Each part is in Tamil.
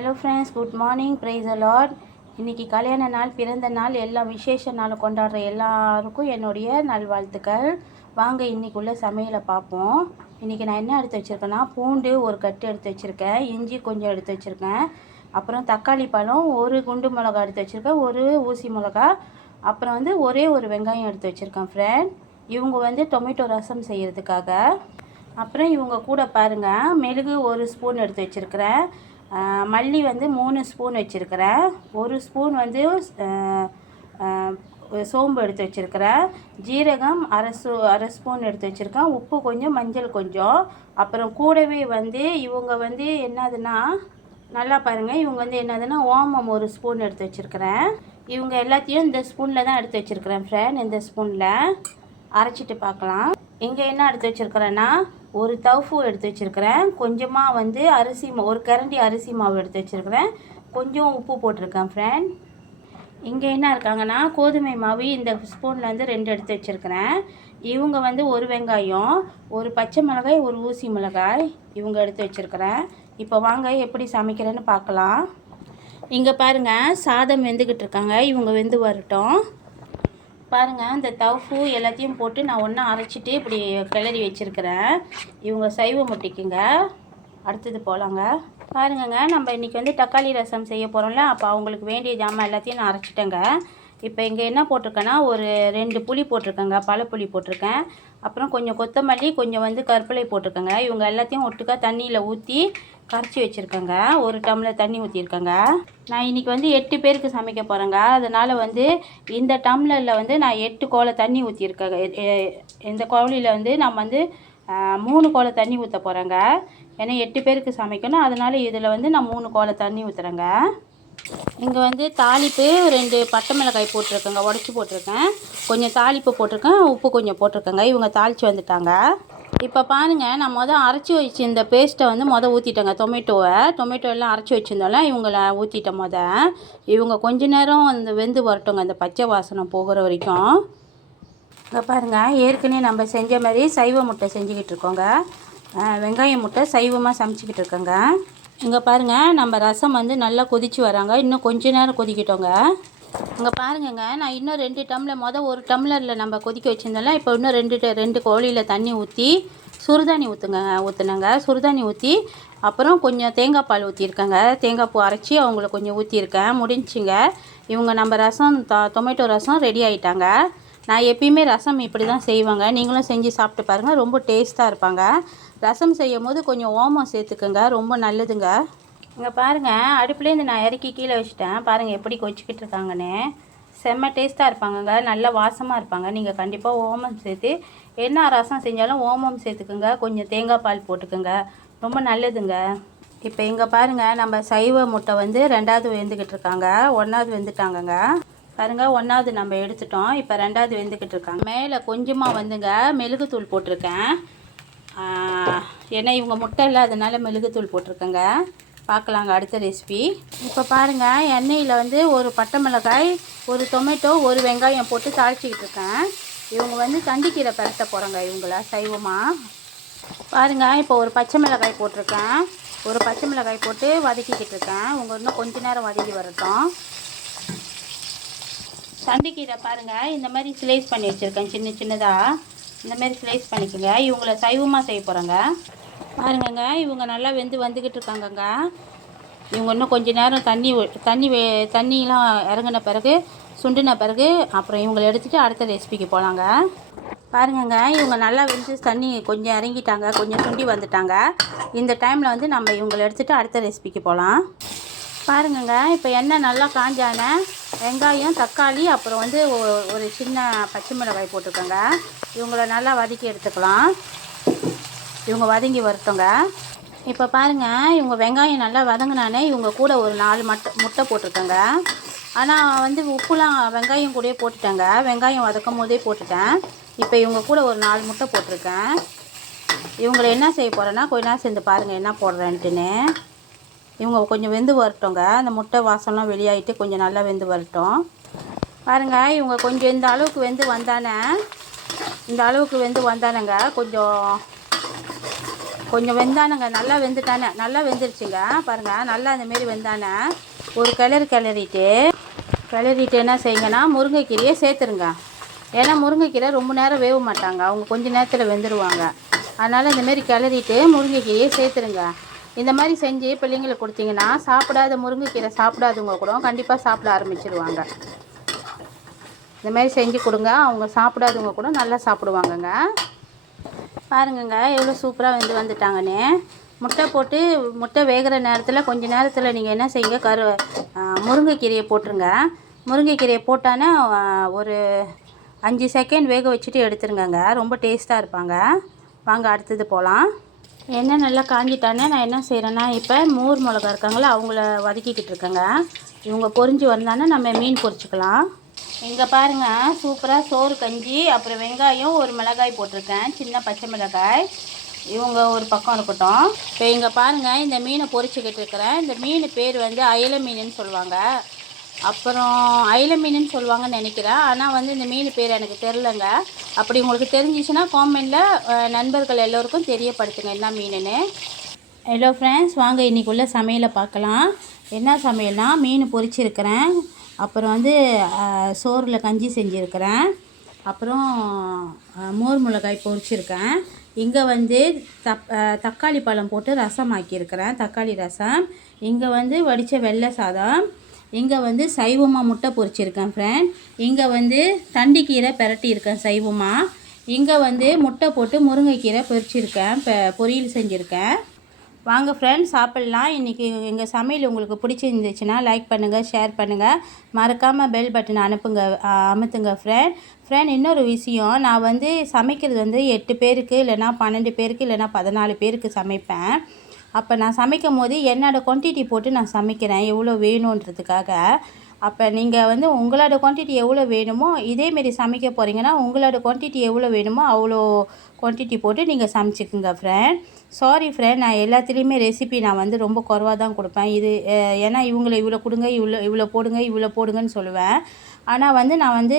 Hello friends, good morning. Praise the Lord. இன்றைக்கி கல்யாண நாள், பிறந்த நாள், எல்லா விசேஷ நாள் கொண்டாடுற எல்லாருக்கும் என்னுடைய நல்வாழ்த்துக்கள். வாங்க இன்றைக்குள்ள சமையலை பார்ப்போம். இன்றைக்கி நான் என்ன எடுத்து வச்சுருக்கேன்னா, பூண்டு ஒரு கட்டு எடுத்து வச்சுருக்கேன், இஞ்சி கொஞ்சம் எடுத்து வச்சுருக்கேன், அப்புறம் தக்காளி பழம், ஒரு குண்டு மிளகா எடுத்து வச்சுருக்கேன், ஒரு ஊசி மிளகா, அப்புறம் ஒரே ஒரு வெங்காயம் எடுத்து வச்சுருக்கேன் ஃப்ரெண்ட். இவங்க டொமேட்டோ ரசம் செய்கிறதுக்காக. அப்புறம் இவங்க கூட பாருங்கள், மெழுகு ஒரு ஸ்பூன் எடுத்து வச்சுருக்கிறேன், மல்லி 3 ஸ்பூன் வச்சுருக்கிறேன், ஒரு ஸ்பூன் சோம்பு எடுத்து வச்சுருக்கிறேன், ஜீரகம் அரை ஸ்பூன் எடுத்து வச்சுருக்கேன், உப்பு கொஞ்சம், மஞ்சள் கொஞ்சம். அப்புறம் கூடவே இவங்க என்னதுன்னா, நல்லா பாருங்கள், இவங்க என்னதுன்னா ஓமம் ஒரு ஸ்பூன் எடுத்து வச்சுருக்கிறேன். இவங்க எல்லாத்தையும் இந்த ஸ்பூனில் தான் எடுத்து வச்சுருக்கிறேன் ஃப்ரெண்ட். இந்த ஸ்பூனில் அரைச்சிட்டு பார்க்கலாம். இங்கே என்ன எடுத்து வச்சுருக்கிறேன்னா, ஒரு தவுஃபு எடுத்து வச்சுருக்கிறேன், கொஞ்சமாக ஒரு கரண்டி அரிசி மாவு எடுத்து வச்சுருக்கிறேன், கொஞ்சம் உப்பு போட்டிருக்கேன் ஃப்ரெண்ட். இங்கே என்ன இருக்காங்கன்னா, கோதுமை மாவு இந்த ஸ்பூனில் 2 எடுத்து வச்சுருக்கிறேன். இவங்க ஒரு வெங்காயம், ஒரு பச்சை மிளகாய், ஒரு ஊசி மிளகாய் இவங்க எடுத்து வச்சுருக்கிறேன். இப்போ வாங்க எப்படி சமைக்கிறேன்னு பார்க்கலாம். இங்கே பாருங்கள், சாதம் வெந்துக்கிட்டு இருக்காங்க, இவங்க வெந்து வரட்டும். பாருங்கள், இந்த தவுஃபு எல்லாத்தையும் போட்டு நான் ஒன்றா அரைச்சிட்டு இப்படி கிளறி வச்சுருக்கிறேன். இவங்க சைவ முட்டிக்குங்க. அடுத்தது போகலாங்க. பாருங்கங்க, நம்ம இன்றைக்கி தக்காளி ரசம் செய்ய போகிறோம்ல, அப்போ அவங்களுக்கு வேண்டிய ஜாமான் எல்லாத்தையும் நான் அரைச்சிட்டேங்க. இப்போ இங்கே என்ன போட்டிருக்கேன்னா, ஒரு 2 புளி போட்டிருக்கேங்க, பழப்புளி போட்டிருக்கேன், அப்புறம் கொஞ்சம் கொத்தமல்லி, கொஞ்சம் கருவேப்பிலை போட்டிருக்கேங்க. இவங்க எல்லாத்தையும் ஒட்டுக்கா தண்ணியில் ஊற்றி கரைச்சி வச்சுருக்கேங்க. ஒரு டம்ளர் தண்ணி ஊற்றிருக்கேங்க. நான் இன்றைக்கி 8 பேருக்கு சமைக்க போகிறேங்க. அதனால் இந்த டம்ளரில் நான் 8 கோலை தண்ணி ஊற்றிருக்கேங்க. இந்த கோழியில் நம்ம 3 கோலை தண்ணி ஊற்ற போகிறேங்க. ஏன்னா 8 பேருக்கு சமைக்கணும், அதனால் இதில் நான் 3 கோலை தண்ணி ஊற்றுறேங்க. இங்கே தாளிப்பு 2 பட்டை மிளகாய் போட்டிருக்கேங்க, உடச்சி போட்டிருக்கேன், கொஞ்சம் தாளிப்பு போட்டிருக்கேன், உப்பு கொஞ்சம் போட்டிருக்கேங்க. இவங்க தாளித்து வந்துட்டாங்க. இப்போ பாருங்கள், நான் அரைச்சி வச்சு இந்த பேஸ்ட்டை ஊற்றிட்டேங்க. டொமேட்டோ எல்லாம் அரைச்சி வச்சுருந்தோம்ல, இவங்கள ஊற்றிட்டேன். இவங்க கொஞ்ச நேரம் வெந்து வரட்டுங்க, அந்த பச்சை வாசனை போகிற வரைக்கும். இங்கே பாருங்கள், ஏற்கனவே நம்ம செஞ்ச மாதிரி சைவ முட்டை செஞ்சுக்கிட்டு இருக்கோங்க. வெங்காய முட்டை சைவமாக சமைச்சிக்கிட்டு இருக்கோங்க. இங்கே பாருங்கள், நம்ம ரசம் நல்லா கொதித்து வராங்க, இன்னும் கொஞ்ச நேரம் கொதிக்கிட்டோங்க. இங்கே பாருங்கங்க, நான் இன்னும் 2 டம்ளர் ஒரு டம்ளரில் நம்ம கொதிக்க வச்சுருந்தோம்ல, இப்போ இன்னும் 2 கோழியில் தண்ணி ஊற்றி சுடுதண்ணி ஊற்றுனேங்க. சுடுதண்ணி ஊற்றி அப்புறம் கொஞ்சம் தேங்காய் பால் ஊற்றிருக்கேங்க. தேங்காய் பூ அரைச்சி அவங்கள கொஞ்சம் ஊற்றிருக்கேன். முடிஞ்சுங்க. இவங்க நம்ம ரசம் டொமேட்டோ ரசம் ரெடி ஆகிட்டாங்க. நான் எப்பயுமே ரசம் இப்படி தான் செய்வாங்க, நீங்களும் செஞ்சு சாப்பிட்டு பாருங்கள், ரொம்ப டேஸ்ட்டாக இருப்பாங்க. ரசம் செய்யும் போது கொஞ்சம் ஓமம் சேர்த்துக்குங்க, ரொம்ப நல்லதுங்க. இங்கே பாருங்கள், அடுப்புலேருந்து நான் இறக்கி கீழே வச்சுட்டேன். பாருங்கள் எப்படி கொச்சிக்கிட்டு இருக்காங்கன்னு. செம்ம டேஸ்ட்டாக இருப்பாங்கங்க, நல்ல வாசமாக இருப்பாங்க. நீங்கள் கண்டிப்பாக ஓமம் சேர்த்து என்ன ரசம் செஞ்சாலும் ஓமம் சேர்த்துக்குங்க, கொஞ்சம் தேங்காய் பால் போட்டுக்குங்க, ரொம்ப நல்லதுங்க. இப்போ இங்கே பாருங்கள், நம்ம சைவ முட்டை 2வது வெந்துக்கிட்டு இருக்காங்க, 1வது வெந்துட்டாங்கங்க. பாருங்கள், 1வது நம்ம எடுத்துட்டோம், இப்போ 2வது வெந்துக்கிட்டு இருக்காங்க. மேலே கொஞ்சமாக மெழுகுத்தூள் போட்டிருக்கேன், ஏன்னா இவங்க முட்டை இல்லை, அதனால் மெழுகுத்தூள் போட்டிருக்கேங்க. பார்க்கலாங்க அடுத்த ரெசிபி. இப்போ பாருங்கள், எண்ணெயில் ஒரு பட்டை மிளகாய், ஒரு டொமேட்டோ, ஒரு வெங்காயம் போட்டு தாளிச்சிக்கிட்டு இருக்கேன். இவங்க தண்டிக்கீரை பரட்ட போகிறாங்க, இவங்கள சைவமாக. பாருங்கள், இப்போ ஒரு பச்சை மிளகாய் போட்டிருக்கேன், ஒரு பச்சை மிளகாய் போட்டு வதக்கிக்கிட்டு இருக்கேன். இவங்க இன்னும் கொஞ்ச நேரம் வதக்கி வரட்டும். தண்டிக்கீரை பாருங்கள், இந்த மாதிரி ஸ்லைஸ் பண்ணி வச்சுருக்கேன், சின்னதாக இந்த மாதிரி ஸ்லைஸ் பண்ணிக்கோங்க. இவங்கள சைவமாக செய்ய போகிறாங்க. பாருங்கங்க, இவங்க நல்லா வந்துக்கிட்டு இருக்காங்கங்க. இவங்க இன்னும் கொஞ்சம் நேரம் தண்ணியெலாம் இறங்கின பிறகு, சுண்டின பிறகு அப்புறம் இவங்களை எடுத்துகிட்டு அடுத்த ரெசிபிக்கு போகலாங்க. பாருங்கங்க, இவங்க நல்லா தண்ணி கொஞ்சம் இறங்கிட்டாங்க, கொஞ்சம் சுண்டி வந்துட்டாங்க. இந்த டைமில் நம்ம இவங்களை எடுத்துகிட்டு அடுத்த ரெசிபிக்கு போகலாம். பாருங்கங்க, இப்போ எண்ணெய் நல்லா காஞ்சான வெங்காயம், தக்காளி, அப்புறம் ஒரு சின்ன பச்சை மிளகாய் போட்டுக்கோங்க. இவங்கள நல்லா வதக்கி எடுத்துக்கலாம். இவங்க வதங்கி வரட்டுங்க. இப்போ பாருங்கள், இவங்க வெங்காயம் நல்லா வதங்கினானே இவங்க கூட ஒரு 4 முட்டை போட்டிருக்கேங்க. ஆனால் உப்புலாம் வெங்காயம் கூடயே போட்டுட்டேங்க, வெங்காயம் வதக்கும் போதே போட்டுட்டேன். இப்போ இவங்க கூட ஒரு 4 முட்டை போட்டிருக்கேன். இவங்களை என்ன செய்ய போகிறேன்னா, கொஞ்ச நேரம் சேர்ந்து பாருங்கள் என்ன போடுறேன்ட்டுன்னு. இவங்க கொஞ்சம் வெந்து வரட்டுங்க, அந்த முட்டை வாசம்லாம் வெளியாகிட்டு கொஞ்சம் நல்லா வெந்து வரட்டும். பாருங்கள், இவங்க கொஞ்சம் இந்த அளவுக்கு வெந்து வந்தானேங்க, கொஞ்சம் கொஞ்சம் வெந்தானுங்க, நல்லா வெந்துட்டானே, நல்லா வெந்துருச்சுங்க பாருங்கள். நல்லா அந்தமாரி வெந்தானே ஒரு கிளறிட்டு என்ன செய்யுங்கன்னா முருங்கைக்கீரையை சேர்த்துருங்க. ஏன்னா முருங்கைக்கீரை ரொம்ப நேரம் வேக மாட்டாங்க, அவங்க கொஞ்சம் நேரத்தில் வெந்துடுவாங்க. அதனால் இந்தமாரி கிளறிட்டு முருங்கைக்கீரையை சேர்த்துருங்க. இந்த மாதிரி செஞ்சு பிள்ளைங்களுக்கு கொடுத்தீங்கன்னா சாப்பிடாத முருங்கைக்கீரை சாப்பிடாதவங்க கூட கண்டிப்பாக சாப்பிட ஆரம்பிச்சிடுவாங்க. இந்தமாரி செஞ்சு கொடுங்க, அவங்க சாப்பிடாதவங்க கூட நல்லா சாப்பிடுவாங்கங்க. பாருங்கங்க எவ்வளோ சூப்பராக வந்துட்டாங்கன்னு. முட்டை வேகிற நேரத்தில் கொஞ்சம் நேரத்தில் நீங்கள் என்ன செய்யுங்க, முருங்கைக்கீரையை போட்டுருங்க. முருங்கைக்கீரையை போட்டானே ஒரு 5 செகண்ட் வேக வச்சுட்டு எடுத்துருங்கங்க. ரொம்ப டேஸ்ட்டாக இருப்பாங்க. வாங்க அடுத்தது போகலாம். எண்ணெய் நல்லா காஞ்சிட்டானே நான் என்ன செய்கிறேன்னா, இப்போ மோர் மிளகா இருக்காங்களா அவங்கள வதக்கிக்கிட்டு இருக்கேங்க. இவங்க பொரிஞ்சு வந்தானே நம்ம மீன் பொரிச்சுக்கலாம். இங்கே பாருங்கள் சூப்பராக சோறு கஞ்சி, அப்புறம் வெங்காயம், ஒரு மிளகாய் போட்டிருக்கேன், சின்ன பச்சை மிளகாய். இவங்க ஒரு பக்கம் இருக்கட்டும். இப்போ இங்கே பாருங்கள் இந்த மீனை பொரிச்சுக்கிட்டு இருக்கிறேன். இந்த மீன் பேர் வந்து அயலை மீனுன்னு சொல்லுவாங்க. அப்புறம் அயிலை மீனுன்னு சொல்லுவாங்கன்னு நினைக்கிறேன். ஆனால் இந்த மீன் பேர் எனக்கு தெரிலங்க. அப்படி உங்களுக்கு தெரிஞ்சிச்சுன்னா காமெண்டில் நண்பர்கள் எல்லோருக்கும் தெரியப்படுத்துங்க என்ன மீனுன்னு. ஹலோ ஃப்ரெண்ட்ஸ், வாங்க இன்றைக்குள்ள சமையலை பார்க்கலாம். என்ன சமையல்னால் மீன் பொரிச்சிருக்கிறேன், அப்புறம் சோறில் கஞ்சி செஞ்சுருக்கிறேன், அப்புறம் மோர் மிளகாய் பொரிச்சிருக்கேன். இங்கே தக்காளி பழம் போட்டு ரசம் ஆக்கியிருக்கிறேன், தக்காளி ரசம். இங்கே வடித்த வெள்ளை சாதம். இங்கே சைவமாக முட்டை பொரிச்சிருக்கேன் ஃப்ரெண்ட். இங்கே தண்டிக்கீரை பிரட்டியிருக்கேன் சைவமாக. இங்கே முட்டை போட்டு முருங்கைக்கீரை பொரிச்சிருக்கேன், பொரியல் செஞ்சுருக்கேன். வாங்க ஃப்ரெண்ட்ஸ் சாப்பிட்லாம். இன்றைக்கி எங்கள் சமையல் உங்களுக்கு பிடிச்சிருந்துச்சுன்னா லைக் பண்ணுங்கள், ஷேர் பண்ணுங்கள், மறக்காமல் பெல் பட்டன் அமுத்துங்க ஃப்ரெண்ட். இன்னொரு விஷயம், நான் சமைக்கிறது 8 பேருக்கு இல்லைனா 12 பேருக்கு இல்லைனா 14 பேருக்கு சமைப்பேன். அப்போ நான் சமைக்கும் போது என்னோடய குவான்டிட்டி போட்டு நான் சமைக்கிறேன், எவ்வளோ வேணுன்றதுக்காக. அப்போ நீங்கள் உங்களோட குவான்டிட்டி எவ்வளோ வேணுமோ இதேமாரி சமைக்க போகிறீங்கன்னா உங்களோட குவான்டிட்டி எவ்வளோ வேணுமோ அவ்வளோ குவான்டிட்டி போட்டு நீங்கள் சமைச்சிக்குங்க ஃப்ரெண்ட். சாரி ஃப்ரெண்ட், நான் எல்லாத்துலேயுமே ரெசிபி நான் ரொம்ப குறைவாக தான் கொடுப்பேன். ஏன்னா இவங்களை இவ்வளோ கொடுங்க, இவ்வளோ போடுங்கன்னு சொல்லுவேன். ஆனால் நான்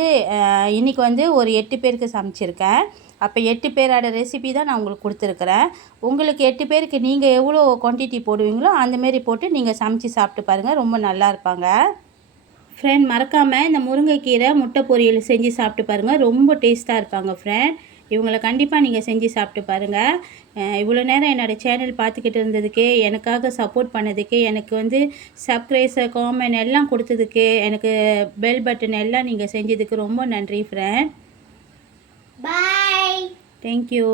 இன்றைக்கி ஒரு 8 பேருக்கு சமைச்சிருக்கேன். அப்போ 8 பேரோட ரெசிபி தான் நான் உங்களுக்கு கொடுத்துருக்குறேன். உங்களுக்கு 8 பேருக்கு நீங்கள் எவ்வளோ குவான்டிட்டி போடுவீங்களோ அந்தமாரி போட்டு நீங்கள் சமைச்சு சாப்பிட்டு பாருங்கள், ரொம்ப நல்லா இருப்பாங்க ஃப்ரெண்ட். மறக்காமல் இந்த முருங்கைக்கீரை முட்டை பொரியல் செஞ்சு சாப்பிட்டு பாருங்கள், ரொம்ப டேஸ்ட்டாக இருப்பாங்க ஃப்ரெண்ட். இவங்களை கண்டிப்பாக நீங்கள் செஞ்சு சாப்பிட்டு பாருங்கள். இவ்வளோ நேரம் என்னோடய சேனல் பார்த்துக்கிட்டு இருந்ததுக்கு, எனக்காக சப்போர்ட் பண்ணதுக்கு, எனக்கு சப்ஸ்கிரைப் காமெண்ட் எல்லாம் கொடுத்ததுக்கு, எனக்கு பெல் பட்டன் எல்லாம் நீங்கள் செஞ்சதுக்கு ரொம்ப நன்றி ஃப்ரெண்ட். பாய். தேங்க்யூ.